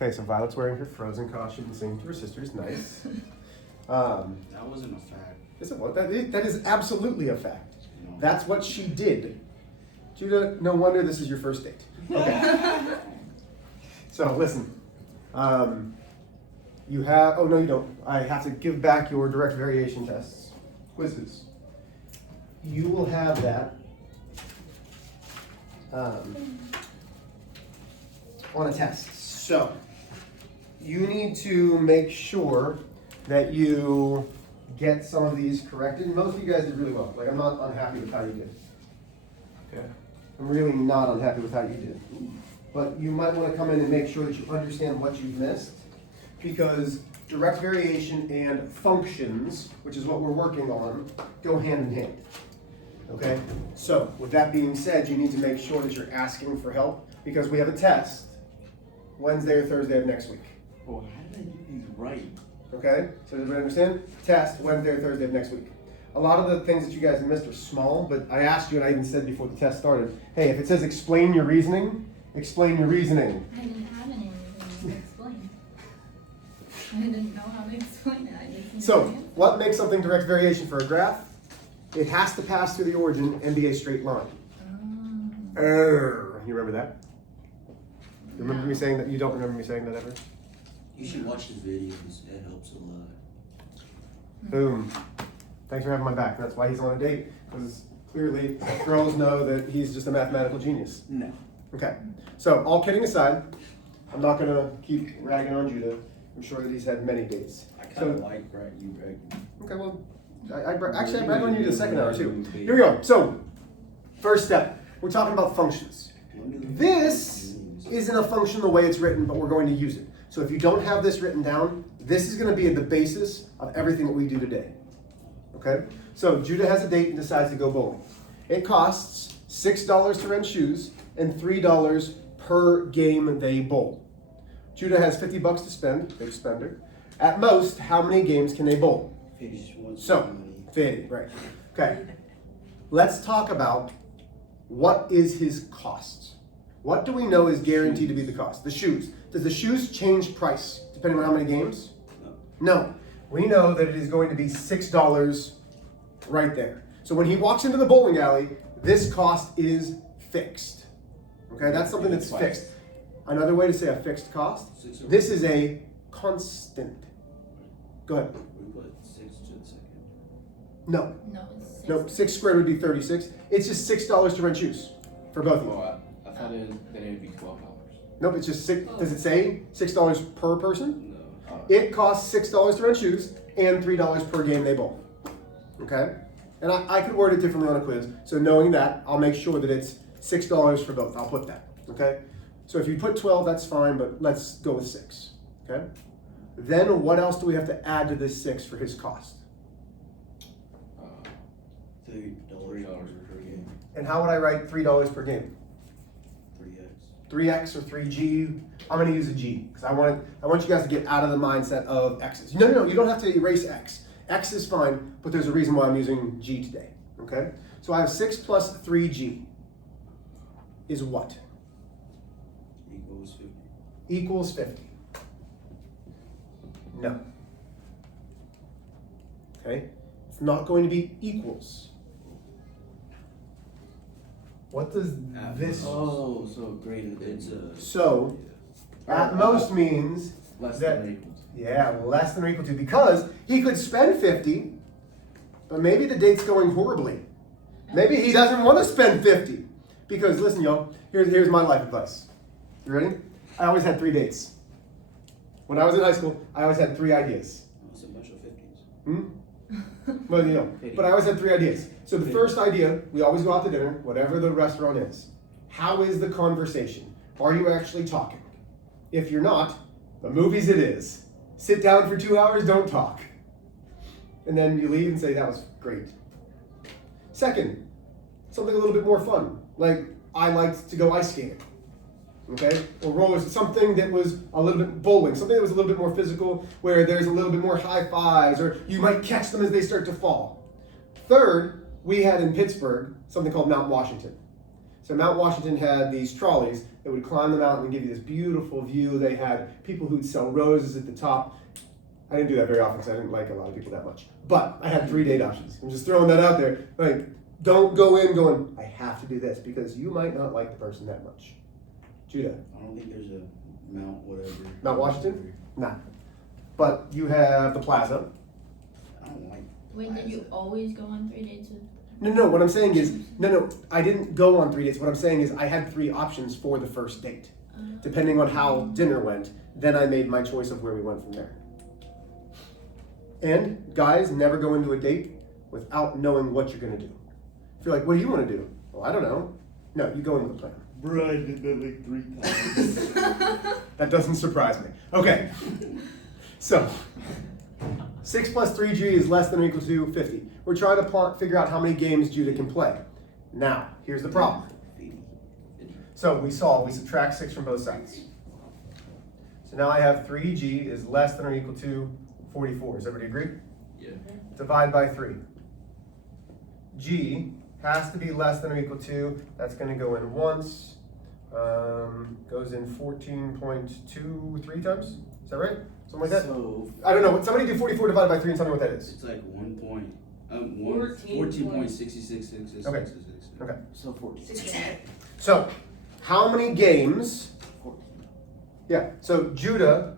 Okay, so Violet's wearing her Frozen costume and singing to her sisters. Nice. That wasn't a fact. Is it what? That is absolutely a fact. No. That's what she did. Judah, no wonder this is your first date. Okay. So listen. You have, oh no you don't. I have to give back your direct variation tests. Quizzes. You will have that on a test. So, you need to make sure that you get some of these corrected. Most of you guys did really well. Like, I'm not unhappy with how you did. Okay. I'm really not unhappy with how you did. But you might want to come in and make sure that you understand what you've missed, because direct variation and functions, which is what we're working on, go hand in hand. Okay? So, with that being said, you need to make sure that you're asking for help, because we have a test Wednesday or Thursday of next week. Oh, how did I get these right? Okay? So does everybody understand? Test Wednesday or Thursday of next week. A lot of the things that you guys missed are small, but I asked you, and I even said before the test started, hey, if it says explain your reasoning, explain your reasoning. I didn't have any reason to explain. I didn't know how to explain it. I just knew So, the answer. what makes something direct variation for a graph? It has to pass through the origin and be a straight line. You remember that? You remember me saying that? You don't remember me saying that ever? You should watch his videos. It helps a lot. Boom. Thanks for having my back. That's why he's on a date, because clearly girls know that he's just a mathematical genius. No. Okay. So, all kidding aside, I'm not going to keep ragging on Judah. I'm sure that he's had many dates. I kind of like you bragging. Okay, well, I brag on you the second hour too. Here we go. So, first step, we're talking about functions. This isn't a function the way it's written, but we're going to use it. So if you don't have this written down, this is going to be the basis of everything that we do today. Okay? So Judah has a date and decides to go bowling. It costs $6 to rent shoes and $3 per game they bowl. Judah has $50 to spend, big spender. At most, how many games can they bowl? So, 50, right. Okay. Let's talk about what is his cost. What do we know is guaranteed to be the cost? The shoes. Does the shoes change price depending on how many games? No. We know that it is going to be $6 right there. So when he walks into the bowling alley, this cost is fixed. Okay, that's something that's fixed. Another way to say a fixed cost, this is a constant. Go ahead. We put 6 to the second. No. No, it's 6. No, 6 squared would be 36. It's just $6 to rent shoes for both of them. Oh, I thought that it would be $12. Nope, it's just six. Does it say $6 per person? No. It costs $6 to rent shoes and $3 per game they bowl. Okay? And I could word it differently on a quiz. So knowing that, I'll make sure that it's $6 for both. I'll put that. Okay? So if you put 12, that's fine, but let's go with 6. Okay? Then what else do we have to add to this 6 for his cost? $3 per game. And how would I write $3 per game? 3x. 3x or 3g. I'm going to use a g because I want you guys to get out of the mindset of x's. No, you don't have to erase x. X is fine, but there's a reason why I'm using g today. Okay? So I have 6 plus 3g is what? Equals 50. Equals 50. No. Okay? It's not going to be equals. What does this? Oh, so greater than. So, at most means Less that, than or equal to. yeah, less than or equal to, because he could spend 50, but maybe the date's going horribly. Maybe he doesn't want to spend 50. Because listen, y'all, here's my life advice. You ready? I always had 3 dates. When I was in high school, I always had 3 ideas. It's a bunch of 50s. Well, you know, but I always had 3 ideas. So the first idea, we always go out to dinner, whatever the restaurant is. How is the conversation? Are you actually talking? If you're not, the movies it is. Sit down for 2 hours, don't talk. And then you leave and say, that was great. Second, something a little bit more fun. Like, I liked to go ice skating. Okay? Or rollers, something that was a little bit bowling, something that was a little bit more physical, where there's a little bit more high fives, or you might catch them as they start to fall. Third, we had in Pittsburgh something called Mount Washington. So Mount Washington had these trolleys that would climb the mountain and give you this beautiful view. They had people who'd sell roses at the top. I didn't do that very often because I didn't like a lot of people that much. But I had 3 date options. I'm just throwing that out there. Like, don't go in going, I have to do this, because you might not like the person that much. Judah. I don't think there's a Mount whatever. Mount Washington? Nah. But you have the plaza. I don't like. Wait, did you always go on 3 dates with? No, what I'm saying is, no, I didn't go on 3 dates. What I'm saying is I had 3 options for the first date. Depending on how dinner went, then I made my choice of where we went from there. And guys, never go into a date without knowing what you're gonna do. If you're like, what do you wanna do? Well, I don't know. No, you go in with a plan. Bro, I did that like 3 times. That doesn't surprise me. Okay. So, 6 plus 3G is less than or equal to 50. We're trying to figure out how many games Judah can play. Now, here's the problem. So we subtract 6 from both sides. So now I have 3G is less than or equal to 44. Does everybody agree? Yeah. Divide by 3. G has to be less than or equal to, that's going to go in once, goes in 14.23 times. Is that right? Something like that? So I don't know. Somebody do 44 divided by 3 and tell me what that is. it's like 14.666666. Okay. Okay. So 14. So, how many games? 14. Yeah. So Judah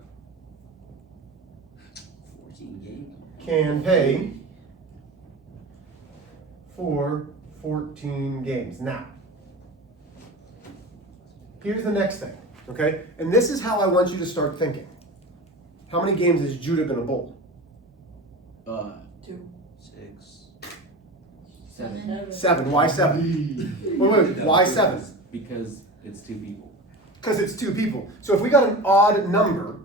14 games. can pay for 14 games. Now, here's the next thing, okay? And this is how I want you to start thinking. How many games is Judah gonna bowl? 2. 6. 7. 7. Why 7? Wait. Why 7? Because it's 2 people. Because it's 2 people. So if we got an odd number,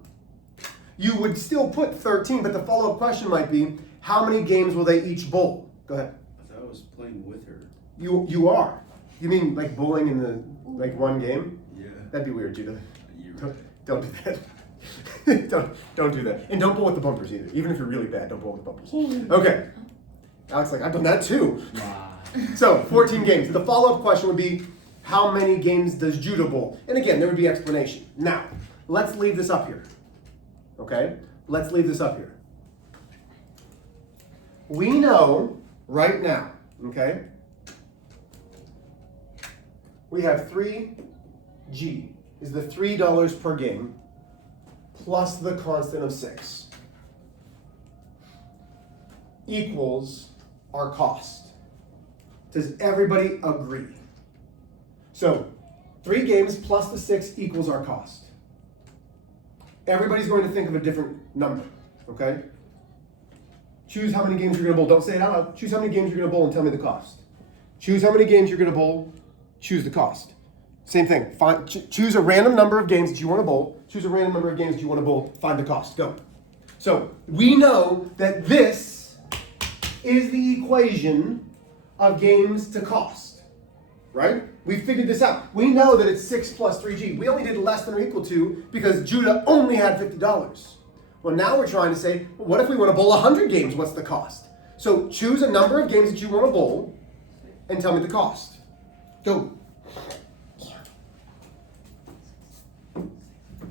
you would still put 13, but the follow-up question might be, how many games will they each bowl? Go ahead. I thought I was playing with her. You are. You mean like bowling in the one game? Yeah. That'd be weird, Judah. You're right. Don't do that. don't do that. And don't bowl with the bumpers either. Even if you're really bad, don't bowl with the bumpers. Okay. Alex, like, I've done that too. Nah. So, 14 games. The follow-up question would be, how many games does Judah bowl? And again, there would be explanation. Now, let's leave this up here. Okay? Let's leave this up here. We know right now, okay? We have 3G is the $3 per game plus the constant of 6 equals our cost. Does everybody agree? So, 3 games plus the 6 equals our cost. Everybody's going to think of a different number, okay? Choose how many games you're going to bowl. Don't say it out loud. Choose how many games you're going to bowl and tell me the cost. Choose how many games you're going to bowl. Choose the cost. Same thing. Choose a random number of games that you want to bowl. Choose a random number of games that you want to bowl. Find the cost. Go. So we know that this is the equation of games to cost, right? We figured this out. We know that it's 6 plus 3G. We only did less than or equal to because Judah only had $50. Well, now we're trying to say, well, what if we want to bowl 100 games? What's the cost? So choose a number of games that you want to bowl and tell me the cost. Go.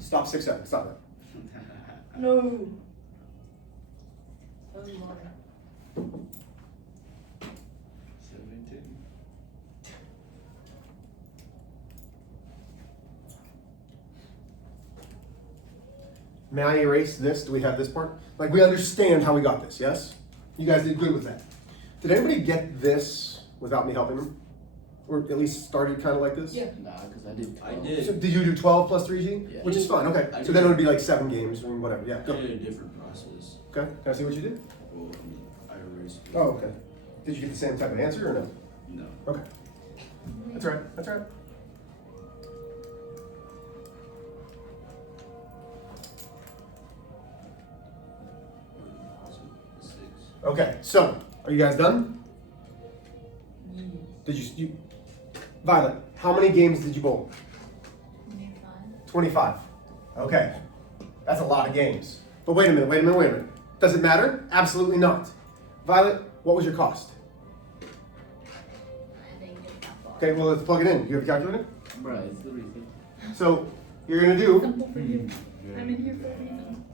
Stop 6 seconds. Stop that. No. 17. May I erase this? Do we have this part? Like, we understand how we got this, yes? You guys did good with that. Did anybody get this without me helping them? Or at least started kind of like this? Yeah. Nah, because I did 12. I did. So did you do 12 plus 3G? Yeah. Which is fine, okay. I So then it did. would be like 7 games or whatever. Yeah, I go. did a different process. Okay, can I see what you did? Well, I mean, I erased it. Oh, okay. Did you get the same type of answer or no? No. Okay. That's all right, that's all right. Okay, so, are you guys done? Did you Violet, how many games did you bowl? 25. Okay, that's a lot of games. But wait a minute. Does it matter? Absolutely not. Violet, what was your cost? I didn't get that far. Okay, well, let's plug it in. You have a calculator? Bruh, it's literally simple. So you're gonna do, Simple for you. I'm in here for a reason.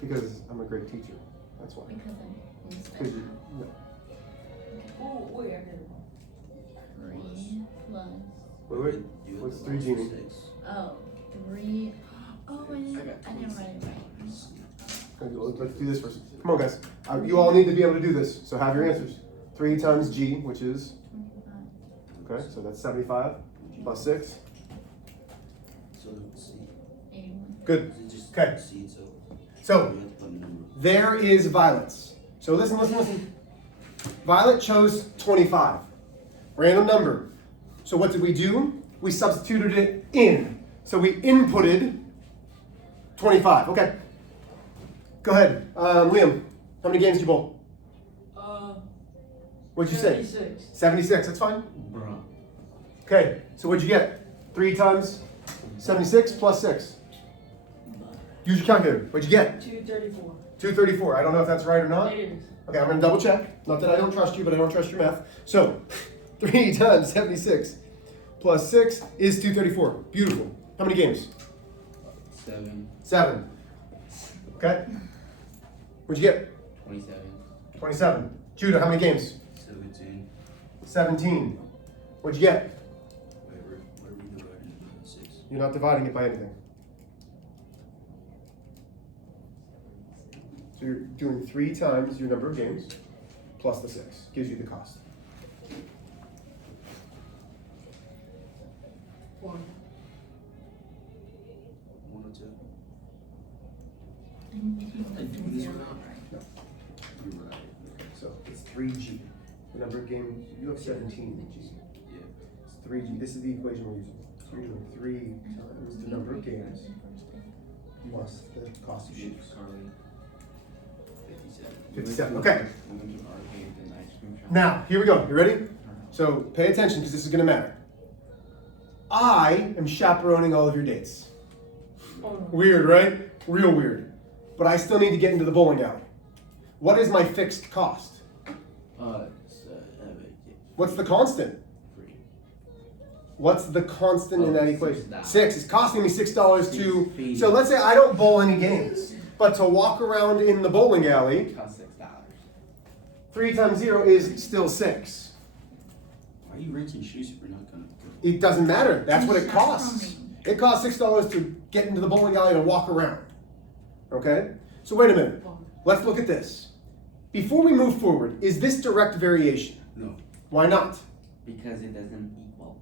because I'm a great teacher. That's why. Because I'm Because inspector. you, no. Oh, wait, I did it. 3 plus. Wait. You What's have 3 the Genie? last 6. Oh, 3. Oh, I didn't write it right. Okay, let's do this first. Come on, guys. You all need to be able to do this. So have your answers. 3 times G, which is, 25. okay, so that's 75 plus 6. So C. 81. Good. Is it just Okay. C, so So you have to put a number. there is Violet's. So listen. Violet chose 25. Random number. So what did we do? We substituted it in. So we inputted 25. Okay. Go ahead. Liam, how many games did you bowl? What'd you say? 76. 76, that's fine. Bruh. Okay, so what'd you get? 3 times 76 plus 6. Use your calculator. What'd you get? 234. 234. I don't know if that's right or not. It is. Okay, I'm gonna double check. Not that I don't trust you, but I don't trust your math. So, 3 times 76 plus 6 is 234. Beautiful. How many games? 7, 7. Okay. What'd you get? 27. 27. Judah, how many games? 17. 17. What'd you get? Whatever we divided into 6. You're not dividing it by anything. So you're doing 3 times your number of games plus the 6. Gives you the cost. 1. 102. I'm getting This 0 one? right. No. You're right. So it's 3G. The number of games, you have 17 G. Yeah. It's 3G. This is the equation we're using. So you're doing 3 times the number of games plus the cost of shoes. Carly. 57. 57. Okay. We went to an arcade and ice cream shop. Now, here we go. You ready? So pay attention because this is going to matter. I am chaperoning all of your dates. Oh, no. Weird, right? Real weird. But I still need to get into the bowling alley. What is my fixed cost? What's the constant? Free. What's the constant in that equation? $6. 6. It's costing me $6 to. Fees. So let's say I don't bowl any games, but to walk around in the bowling alley, It costs $6. 3 times 0 is still 6. Why are you renting shoes if you're not gonna go? It doesn't matter. That's what it costs. Chaperoning. It costs $6 to get into the bowling alley and walk around. Okay? So wait a minute. Let's look at this. Before we move forward, is this direct variation? No. Why not? Because it doesn't equal.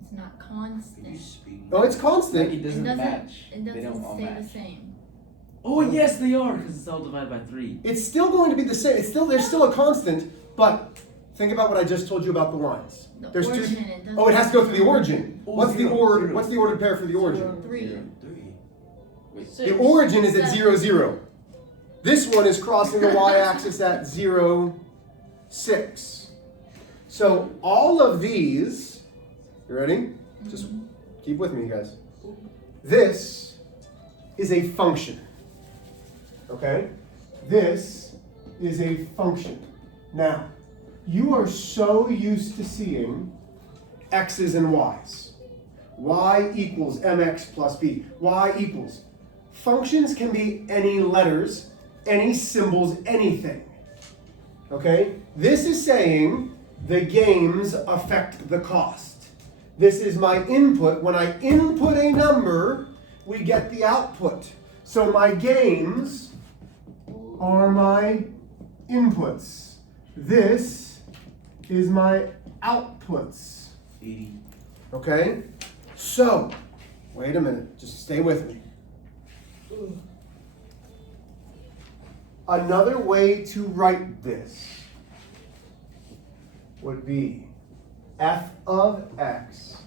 It's not Can you constant. speak? Oh, it's Like constant. it doesn't match. It They don't all doesn't stay match. the same. Oh yes, they are because it's all divided by 3. It's still going to be the same. It's still there's still a constant, but think about what I just told you about the lines. The There's origin, two. it doesn't. Oh, it has to go through the origin. Oh, What's the zero, order? zero. What's the ordered pair for the origin? 3. 3. Wait. The origin is at 0, 0. This one is crossing the y-axis at 0, 6. So all of these, you ready? Just keep with me, you guys. This is a function. Okay? This is a function. Now, you are so used to seeing x's and y's. Y equals mx plus b. Y equals. Functions can be any letters, any symbols, anything. Okay? This is saying the games affect the cost. This is my input. When I input a number, we get the output. So my games are my inputs. This is my outputs. 80. Okay? So, wait a minute. Just stay with me. Another way to write this would be f of x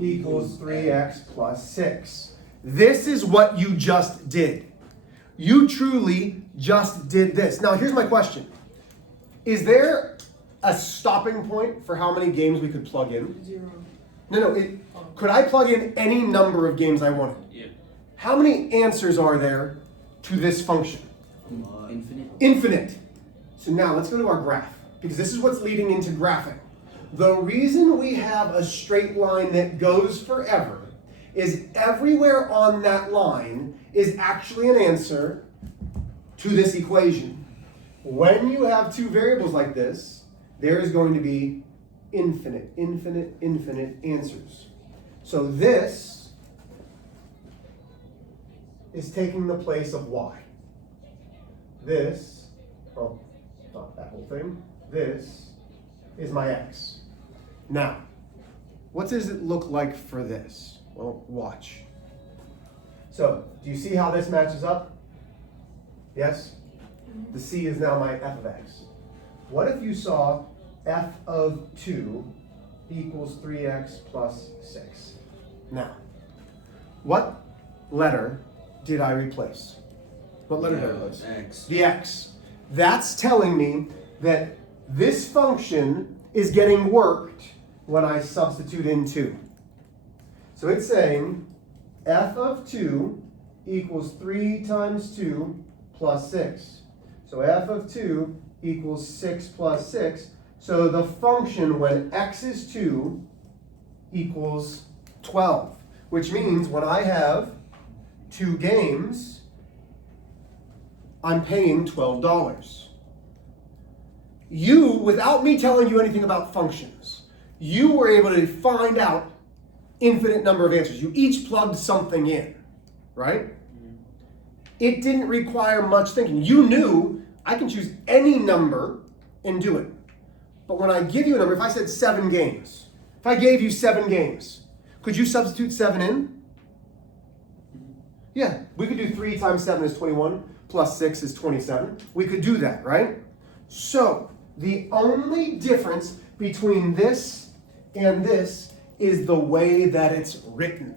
equals 3x plus 6. This is what you just did. You truly just did this. Now, here's my question. Is there a stopping point for how many games we could plug in? 0. No. Could I plug in any number of games I wanted? Yeah. How many answers are there to this function? Infinite. Infinite. So now let's go to our graph, because this is what's leading into graphing. The reason we have a straight line that goes forever is everywhere on that line is actually an answer to this equation. When you have two variables like this, there is going to be infinite answers. So this is taking the place of y. This, oh, not that whole thing. This is my x. Now, what does it look like for this? Well, watch. So, do you see how this matches up? Yes? The c is now my f of x. What if you saw f of 2 equals 3x plus 6? Now, what letter did I replace? What letter did I replace? X. The x. That's telling me that this function is getting worked when I substitute in 2. So it's saying f of 2 equals 3 times 2 plus 6. So f of 2 equals 6 plus 6. So the function when x is 2 equals 12, which means when I have 2 games, I'm paying $12. You, without me telling you anything about functions, you were able to find out infinite number of answers. You each plugged something in, right? It didn't require much thinking. You knew I can choose any number and do it. But when I give you a number, if I said 7 games, if I gave you 7 games, could you substitute 7 in? Yeah, we could do 3 times 7 is 21, plus 6 is 27. We could do that, right? So, the only difference between this and this is the way that it's written.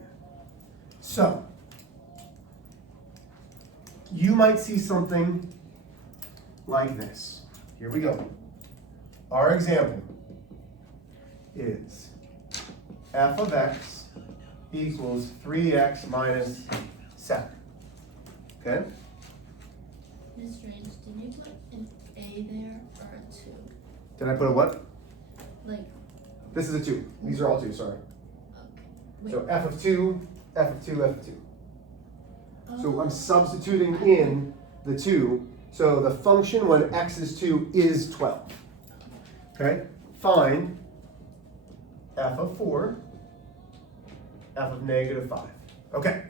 So, you might see something like this. Here we go. Our example is f of x equals 3x minus 7. Okay? Mr. H, did you put an A there or a 2? Did I put a what? Like, This is a 2. These are all 2, sorry. okay. Wait. So f of 2, f of 2, f of 2. So Oh. I'm substituting in the 2. So the function when x is 2 is 12. Okay? Find f of 4, f of negative 5. Okay.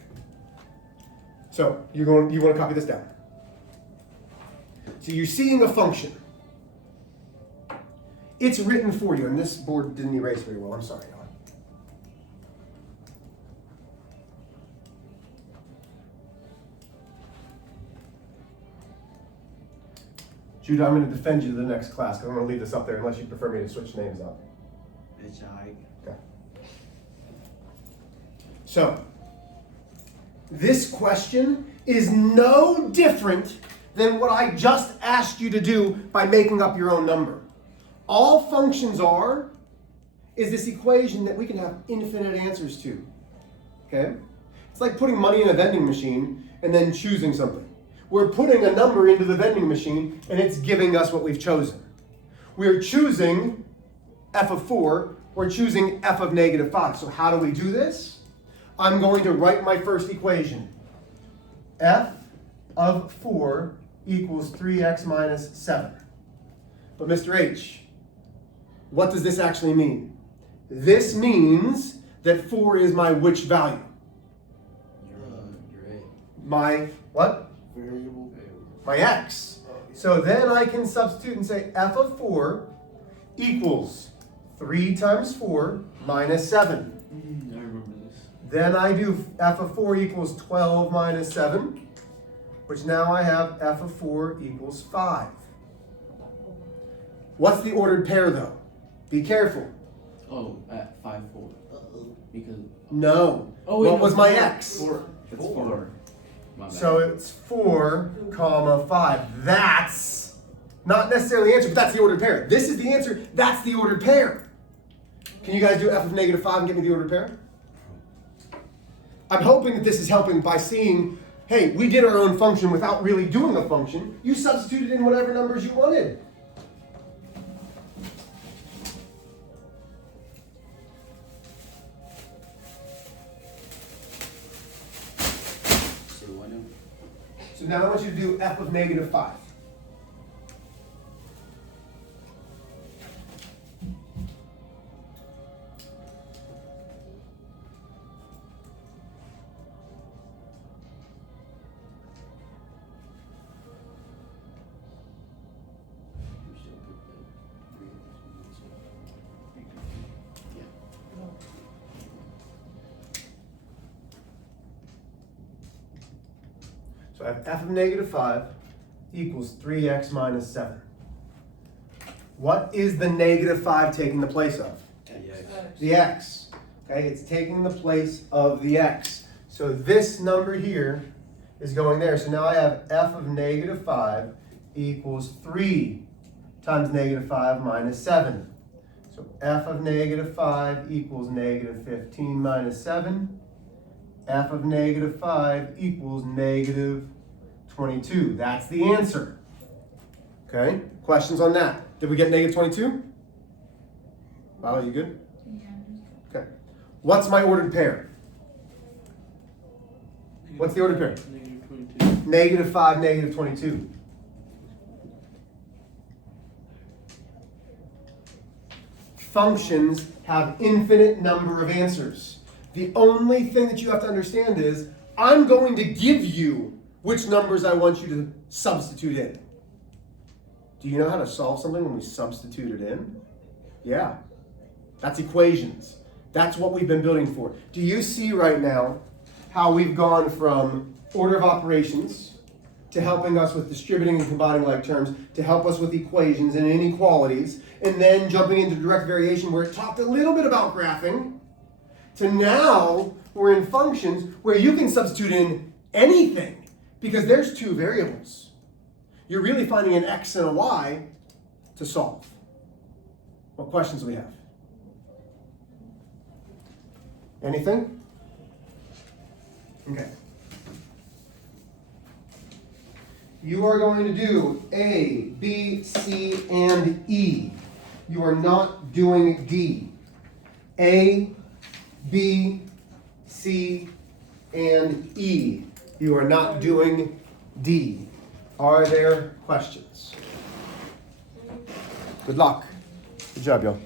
So you want to copy this down. So you're seeing a function. It's written for you, and this board didn't erase very well. I'm sorry, Don. Judah, I'm going to defend you to the next class because I'm going to leave this up there unless you prefer me to switch names up. It's alright. Okay. So, this question is no different than what I just asked you to do by making up your own number. All functions are is this equation that we can have infinite answers to. Okay? It's like putting money in a vending machine and then choosing something. We're putting a number into the vending machine and it's giving us what we've chosen. We're choosing f of 4, we're choosing f of negative 5. So how do we do this? I'm going to write my first equation. F of 4 equals 3x minus 7. But Mr. H, what does this actually mean? This means that 4 is my which value? You're right. My what? Variable. My x. So then I can substitute and say f of 4 equals 3 times 4 minus 7. I remember this. Then I do f of 4 equals 12 minus 7, which now I have f of 4 equals 5. What's the ordered pair though? Be careful. Oh, at 5, 4. Because. No. Oh, wait, What was no, my four. x? 4. It's 4. My bad. So it's 4, comma 5. That's not necessarily the answer, but that's the ordered pair. This is the answer. That's the ordered pair. Can you guys do f of negative 5 and get me the ordered pair? I'm hoping that this is helping by seeing, hey, we did our own function without really doing a function. You substituted in whatever numbers you wanted. So why not? So now I want you to do f of negative 5. You still put the 3 X So I have f of negative 5 equals 3x minus 7. What is the negative 5 taking the place of? The x. Okay, it's taking the place of the x. So this number here is going there. So now I have f of negative 5 equals 3 times negative 5 minus 7. So f of negative 5 equals negative 15 minus 7. F of negative 5 equals negative 22. That's the answer. Okay, questions on that? Did we get negative 22? Wow, you good? Yeah. Okay. What's my ordered pair? What's the ordered pair? Negative 22. Negative 5, negative 22. Functions have infinite number of answers. The only thing that you have to understand is I'm going to give you which numbers I want you to substitute in. Do you know how to solve something when we substitute it in? Yeah. That's equations. That's what we've been building for. Do you see right now how we've gone from order of operations to helping us with distributing and combining like terms, to help us with equations and inequalities, and then jumping into direct variation where it talked a little bit about graphing, to now we're in functions where you can substitute in anything because there's two variables. You're really finding an x and a y to solve. What questions do we have? Anything? Okay. You are going to do A, B, C, and E. You are not doing D. A, B, C, and E. You are not doing D. Are there questions? Good luck. Good job, y'all.